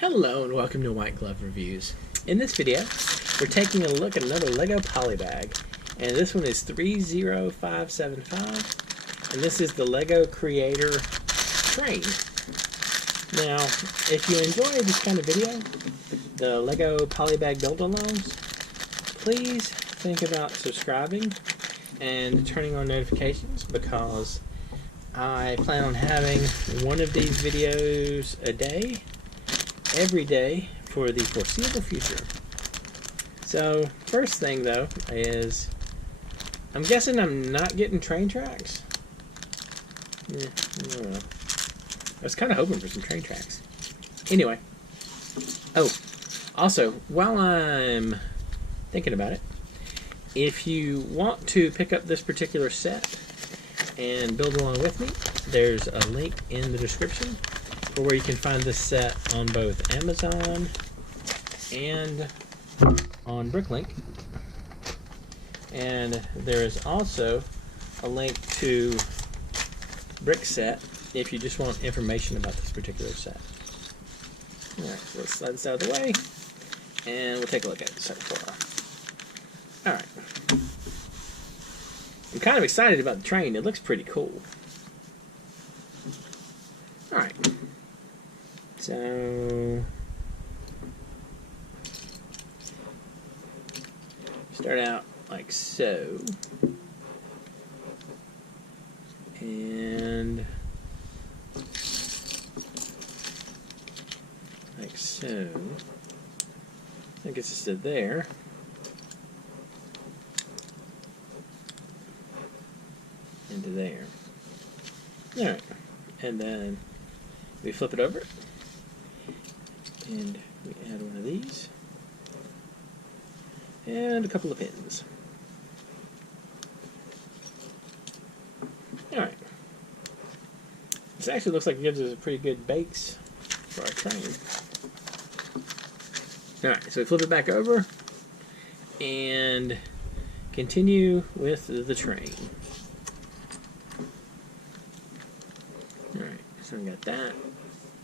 Hello and welcome to White Glove Reviews. In this video, we're taking a look at another LEGO Polybag, and this one is 30575, and this is the LEGO Creator Train. Now, if you enjoy this kind of video, the LEGO Polybag build-alongs, please think about subscribing and turning on notifications, because I plan on having one of these videos a day, every day, for the foreseeable future. So, first thing though is, I'm guessing I'm not getting train tracks. Yeah, I don't know. I was kind of hoping for some train tracks. Anyway. Oh, also, while I'm thinking about it, if you want to pick up this particular set and build along with me, there's a link in the description for where you can find this set on both Amazon and on Bricklink. And there is also a link to Brickset if you just want information about this particular set. Alright, so let's slide this out of the way and we'll take a look at it so far. Alright. I'm kind of excited about the train. It looks pretty cool. Alright. So, start out like so. And like so. I guess it's to there. And to there. Alright. And then we flip it over. And we add one of these. And a couple of pins. Alright. This actually looks like it gives us a pretty good base for our train. Alright, so we flip it back over and continue with the train. Alright, so we got that.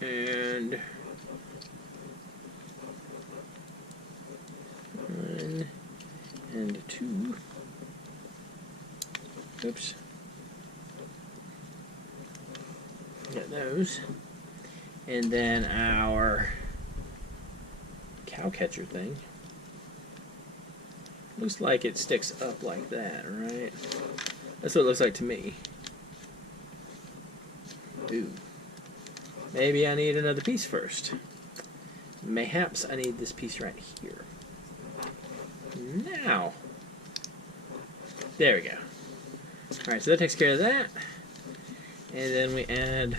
And one and two. Oops. Got those. And then our cow catcher thing. Looks like it sticks up like that, right? That's what it looks like to me. Ooh. Maybe I need another piece first. Mayhaps I need this piece right here. Now. There we go. Alright, so that takes care of that. And then we add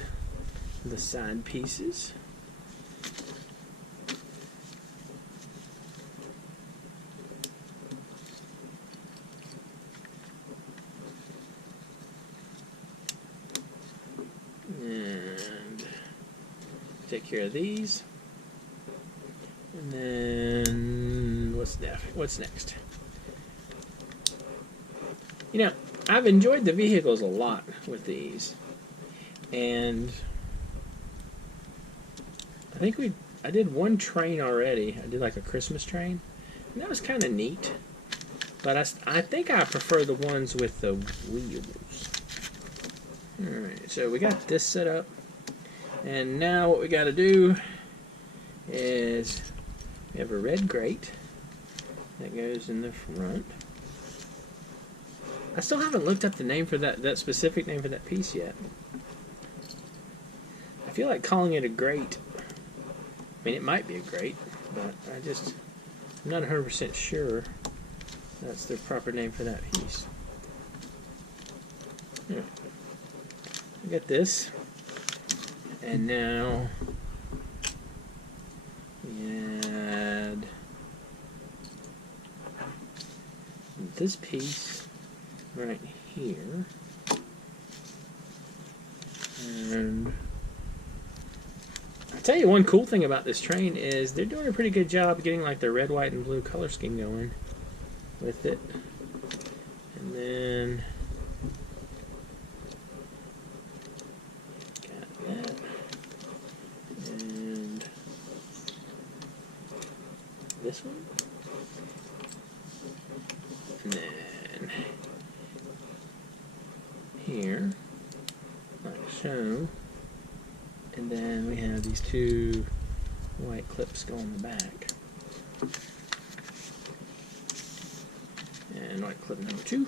the side pieces. And take care of these. And then what's next? You know, I've enjoyed the vehicles a lot with these. And I think I did one train already. I did like a Christmas train. And that was kind of neat. But I think I prefer the ones with the wheels. Alright, so we got this set up. And now what we got to do is we have a red grate that goes in the front. I still haven't looked up the name for that specific name for that piece yet. I feel like calling it a grate. I mean, it might be a grate, but I'm not 100% sure that's the proper name for that piece. Yeah. We got this, and now we add this piece right here, and I'll tell you one cool thing about this train is they're doing a pretty good job getting like the red, white, and blue color scheme going with it. And then got that. And this one. And then here, like so. And then we have these two white clips go on the back. And white clip number 2.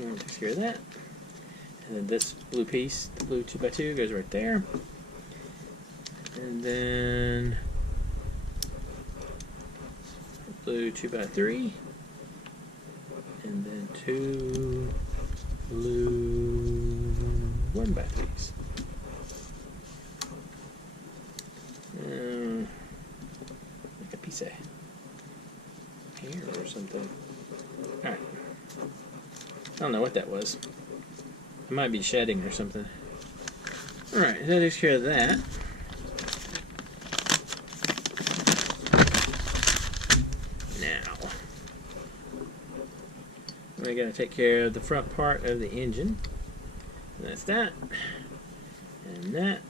And takes care of that. And then this blue piece, the blue 2x2, goes right there. And then blue 2x3. And then 2 blue 1x3s. Like a piece of hair or something. Alright. I don't know what that was. It might be shedding or something. Alright, that takes care of that. Now, we gotta take care of the front part of the engine. And that's that. And that.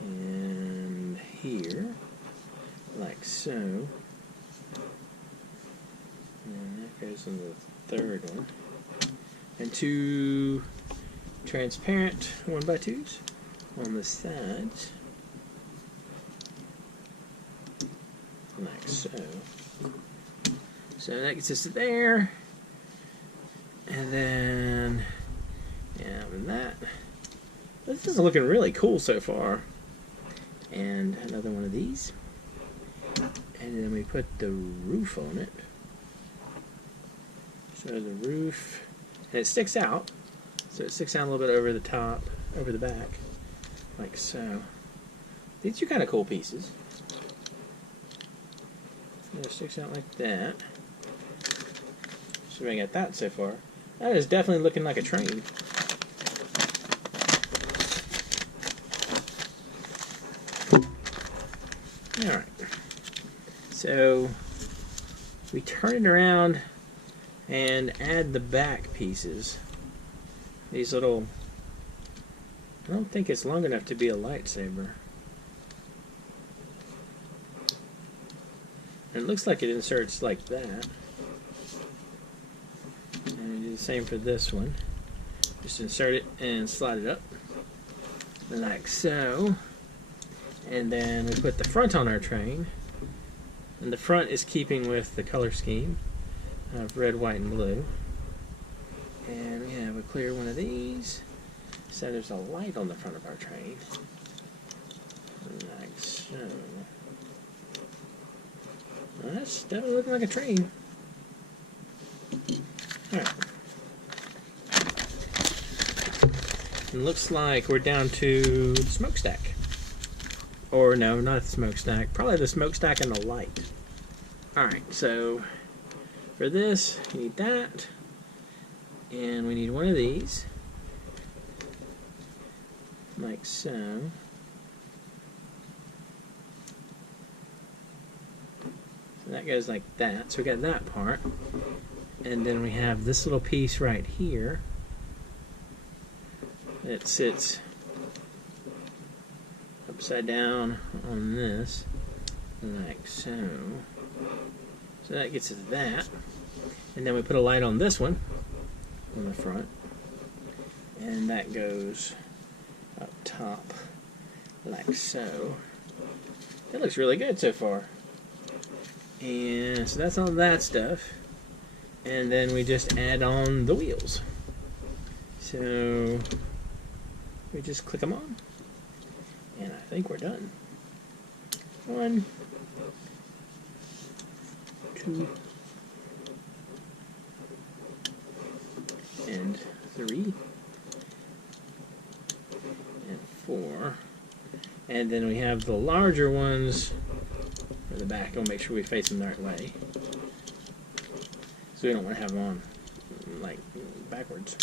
And here. Like so. And that goes in the third one. And 2 transparent 1x2s on the sides. Like so. So that gets us there. And then, yeah, and that. This is looking really cool so far. And another one of these. And then we put the roof on it. So the roof, and it sticks out. So it sticks out a little bit over the top, over the back, like so. These are kind of cool pieces. So it sticks out like that. So we got that so far. That is definitely looking like a train. Alright. So we turn it around and add the back pieces. These little, I don't think it's long enough to be a lightsaber. And it looks like it inserts like that. And we do the same for this one. Just insert it and slide it up. Like so. And then we put the front on our train. And the front is keeping with the color scheme of red, white, and blue. And we have a clear one of these. So there's a light on the front of our train. Like so. Well, that's definitely looking like a train. Alright. It looks like we're down to the smokestack. Or no, not the smokestack. Probably the smokestack and the light. Alright, so for this, you need that. And we need one of these. Like so. So that goes like that. So we got that part. And then we have this little piece right here. It sits upside down on this. Like so. So that gets us that. And then we put a light on this one. On the front. And that goes up top. Like so. That looks really good so far. And so that's all that stuff. And then we just add on the wheels. So we just click them on. And I think we're done. 1, 2, and 3, and 4. And then we have the larger ones for the back. We'll make sure we face them the right way. So we don't want to have them on like backwards.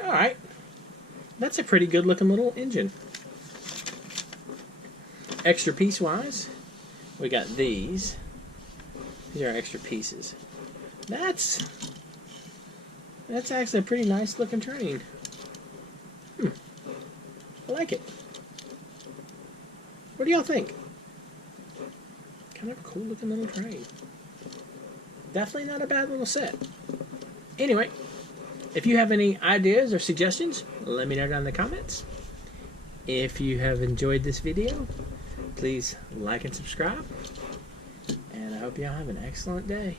Alright. That's a pretty good looking little engine. Extra piece wise, we got these. These are extra pieces. That's actually a pretty nice looking train. like it. What do y'all think? Kind of a cool looking little train. Definitely not a bad little set. Anyway, if you have any ideas or suggestions, let me know down in the comments. If you have enjoyed this video, please like and subscribe. And I hope y'all have an excellent day.